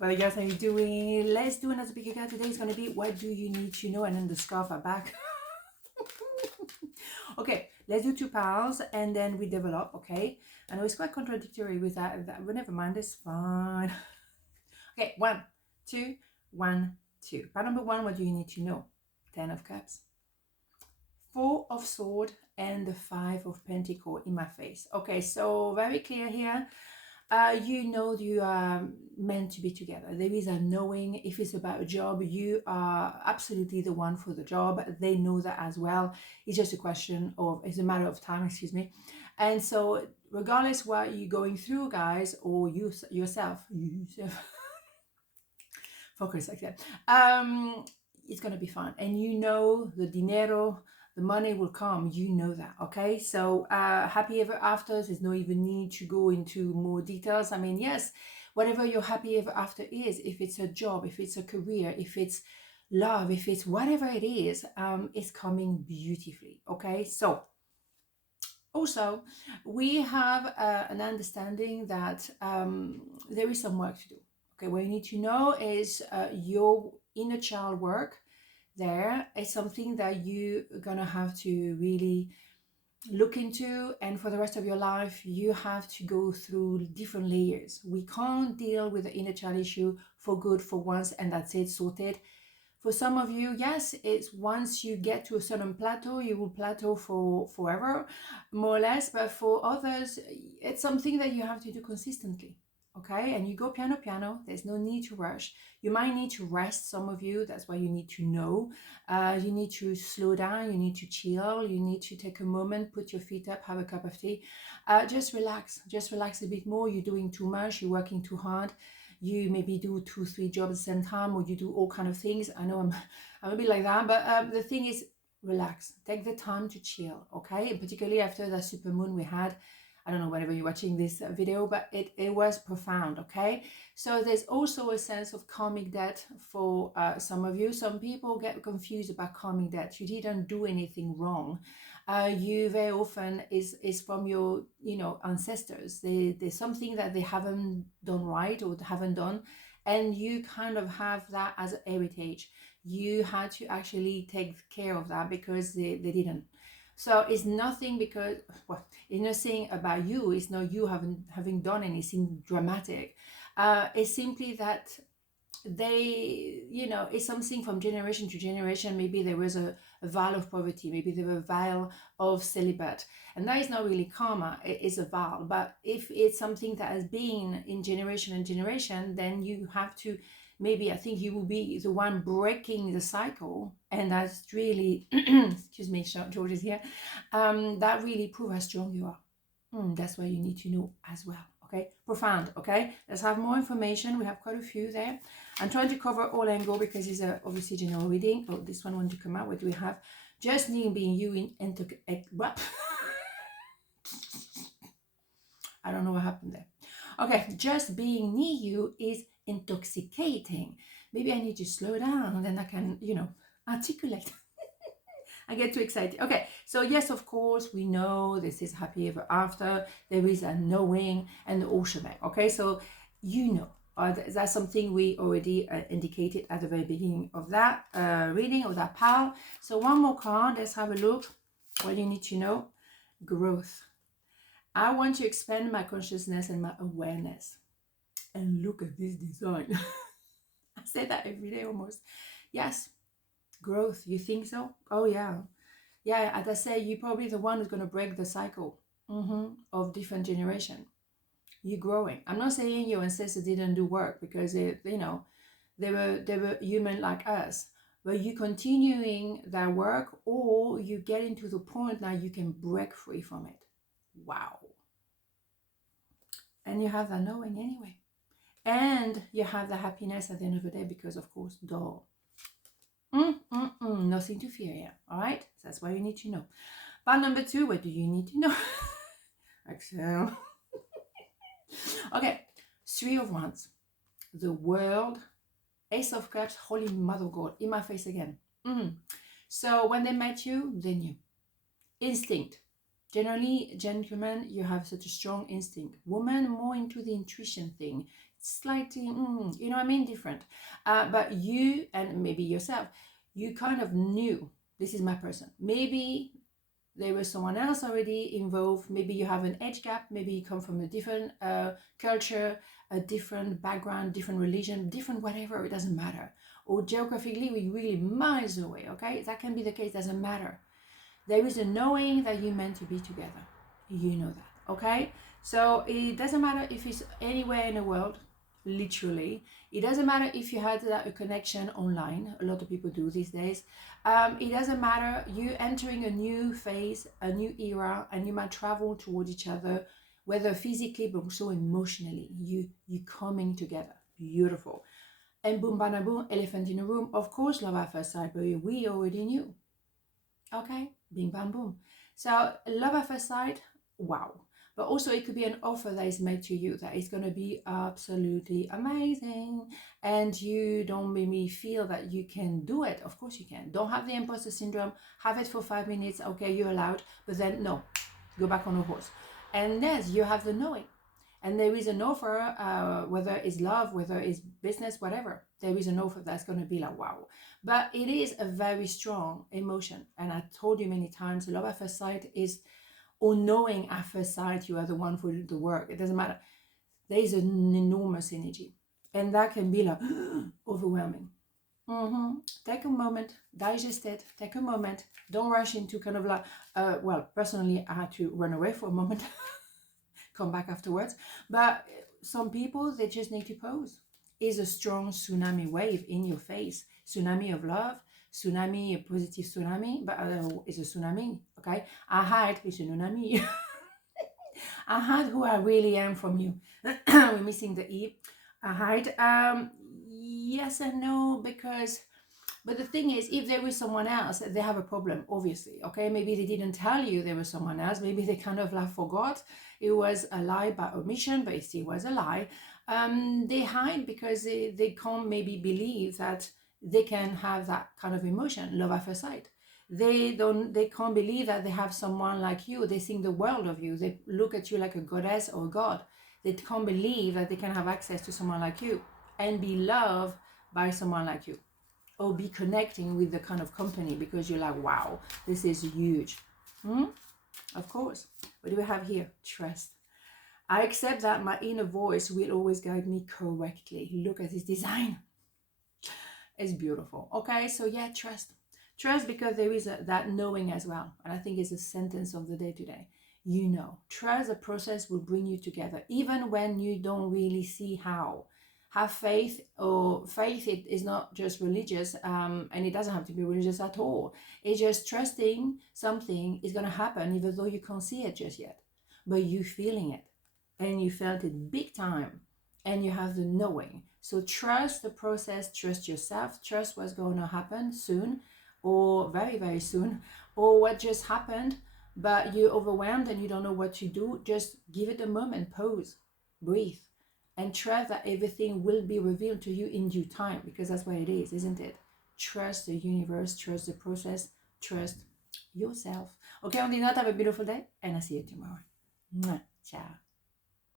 Well, guys, how you doing? Let's do another pick card. Today is going to be what do you need to know, and then the scarf are back. Okay, let's do 2 piles and then we develop. Okay, I know it's quite contradictory with that, but never mind, it's fine. Okay, 1, 2, 1, 2. Pile number 1, what do you need to know? 10 of Cups, 4 of Sword, and the 5 of Pentacle in my face. Okay, so very clear here. You know you are meant to be together. There is a knowing. If it's about a job, you are absolutely the one for the job. They know that as well. It's just a question of, it's a matter of time, excuse me. And so regardless what you're going through, guys, or you yourself, focus like that, it's gonna be fun. And you know the dinero, the money will come, you know that. Okay, so happy ever afters, there's no even need to go into more details. I mean, yes, whatever your happy ever after is, if it's a job, if it's a career, if it's love, if it's whatever it is, it's coming beautifully. Okay, so also we have an understanding that there is some work to do. Okay, what you need to know is your inner child work. There is something that you're gonna have to really look into, and for the rest of your life you have to go through different layers. We can't deal with the inner child issue for good for once and that's it, sorted. For some of you, yes, it's once you get to a certain plateau, you will plateau for forever, more or less. But for others, it's something that you have to do consistently. Okay, and you go piano piano. There's no need to rush. You might need to rest, some of you. That's why you need to know. You need to slow down. You need to chill. You need to take a moment, put your feet up, have a cup of tea. Just relax. Just relax a bit more. You're doing too much. You're working too hard. You maybe do 2-3 jobs at the same time, or you do all kind of things. I know I'm a bit like that, but the thing is, relax. Take the time to chill, okay? And particularly after the super moon we had. I don't know whenever you're watching this video, but it was profound, okay? So there's also a sense of karmic debt for some of you. Some people get confused about karmic debt. You didn't do anything wrong. You very often is from your ancestors. There's something that they haven't done right or haven't done, and you kind of have that as a heritage. You had to actually take care of that because they didn't. So it's nothing, because, well, it's nothing about you. It's not you having done anything dramatic. It's simply that they, it's something from generation to generation. Maybe there was a vow of poverty. Maybe there were a vow of celibate. And that is not really karma. It is a vow. But if it's something that has been in generation and generation, then you have to, maybe I think you will be the one breaking the cycle. And that's really, excuse me, George is here. That really proves how strong you are. That's what you need to know as well. Okay, profound. Okay, let's have more information. We have quite a few there. I'm trying to cover all angle because it's a obviously general reading. Oh, this one want to come out. What do we have? Just being you in what? I don't know what happened there. Okay, just being near you is intoxicating. Maybe I need to slow down and then I can, articulate. I get too excited. Okay, so yes, of course, we know this is happy ever after. There is a knowing and the whole shebang. Okay, so that's something we already indicated at the very beginning of that reading of that pile. So one more card. Let's have a look. What you need to know: growth. I want to expand my consciousness and my awareness. And look at this design. I say that every day almost. Yes. Growth, you think so? Oh yeah, as I say, you're probably the one who's going to break the cycle of different generation. You're growing. I'm not saying your ancestors didn't do work, because they were human like us, but you continuing that work, or you getting to the point now you can break free from it. Wow. And you have that knowing anyway, and you have the happiness at the end of the day, because of course, nothing to fear here. All right, so that's what you need to know. Part number 2, what do you need to know? Axelle. Okay, 3 of Wands, the World, Ace of Cups, Holy Mother God, in my face again. So when they met you, they knew. Instinct. Generally, gentlemen, you have such a strong instinct. Women, more into the intuition thing. slightly, you know what I mean, different. But you and maybe yourself, you kind of knew this is my person. Maybe there was someone else already involved. Maybe you have an age gap. Maybe you come from a different culture, a different background, different religion, different whatever. It doesn't matter. Or geographically, we're really miles away. Okay, that can be the case. Doesn't matter. There is a knowing that you're meant to be together. You know that. Okay, so it doesn't matter if it's anywhere in the world. Literally, it doesn't matter if you had a connection online. A lot of people do these days. It doesn't matter. You entering a new phase, a new era, and you might travel toward each other, whether physically but also emotionally. You coming together. Beautiful. And boom, bada, boom, elephant in the room. Of course, love at first sight, but we already knew. Okay, bing, bam, boom. So love at first sight. Wow. But also it could be an offer that is made to you that is going to be absolutely amazing, and you don't maybe feel that you can do it. Of course you can. Don't have the imposter syndrome. Have it for 5 minutes. Okay, you're allowed, but then no, go back on the horse. And yes, you have the knowing, and there is an offer, whether it's love, whether it's business, whatever. There is an offer that's going to be like, wow. But it is a very strong emotion, and I told you many times, love at first sight is, or knowing at first sight you are the one for the work. It doesn't matter. There is an enormous energy, and that can be like overwhelming. Take a moment, digest it. Take a moment. Don't rush into kind of like, well, personally, I had to run away for a moment, come back afterwards. But some people, they just need to pause. It's a strong tsunami wave in your face, tsunami of love, tsunami, a positive tsunami, but it's a tsunami, okay? I hide, it's a tsunami. I hide who I really am from you. We're missing the E. I hide. Yes and no, because, but the thing is, if there is someone else, they have a problem, obviously, okay? Maybe they didn't tell you there was someone else. Maybe they kind of like forgot. It was a lie by omission, but it still was a lie. They hide because they can't maybe believe that they can have that kind of emotion, love at first sight. They can't believe that they have someone like you. They think the world of you. They look at you like a goddess or a god. They can't believe that they can have access to someone like you and be loved by someone like you, or be connecting with the kind of company, because you're like, wow, this is huge. Of course. What do we have here? Trust. I accept that my inner voice will always guide me correctly. Look at this design. It's beautiful. Okay, so yeah, trust. Trust, because there is that knowing as well. And I think it's a sentence of the day today. You know, trust the process will bring you together, even when you don't really see how. Have faith, or faith, it is not just religious, and it doesn't have to be religious at all. It's just trusting something is going to happen, even though you can't see it just yet. But you feeling it, and you felt it big time, and you have the knowing. So trust the process, trust yourself, trust what's going to happen soon, or very, very soon, or what just happened, but you're overwhelmed and you don't know what to do. Just give it a moment, pause, breathe, and trust that everything will be revealed to you in due time, because that's what it is, isn't it? Trust the universe, trust the process, trust yourself. Okay, on the note, have a beautiful day, and I'll see you tomorrow. Ciao.